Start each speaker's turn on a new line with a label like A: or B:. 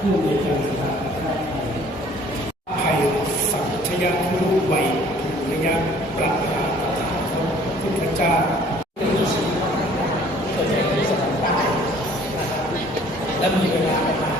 A: ผู้ในการสถาบันชาติไทยไทยสัจยะทุรุไวภูริยะประ
B: หาตถา
C: คตพุท
B: ธเจ้าและมีเวลาประมาณ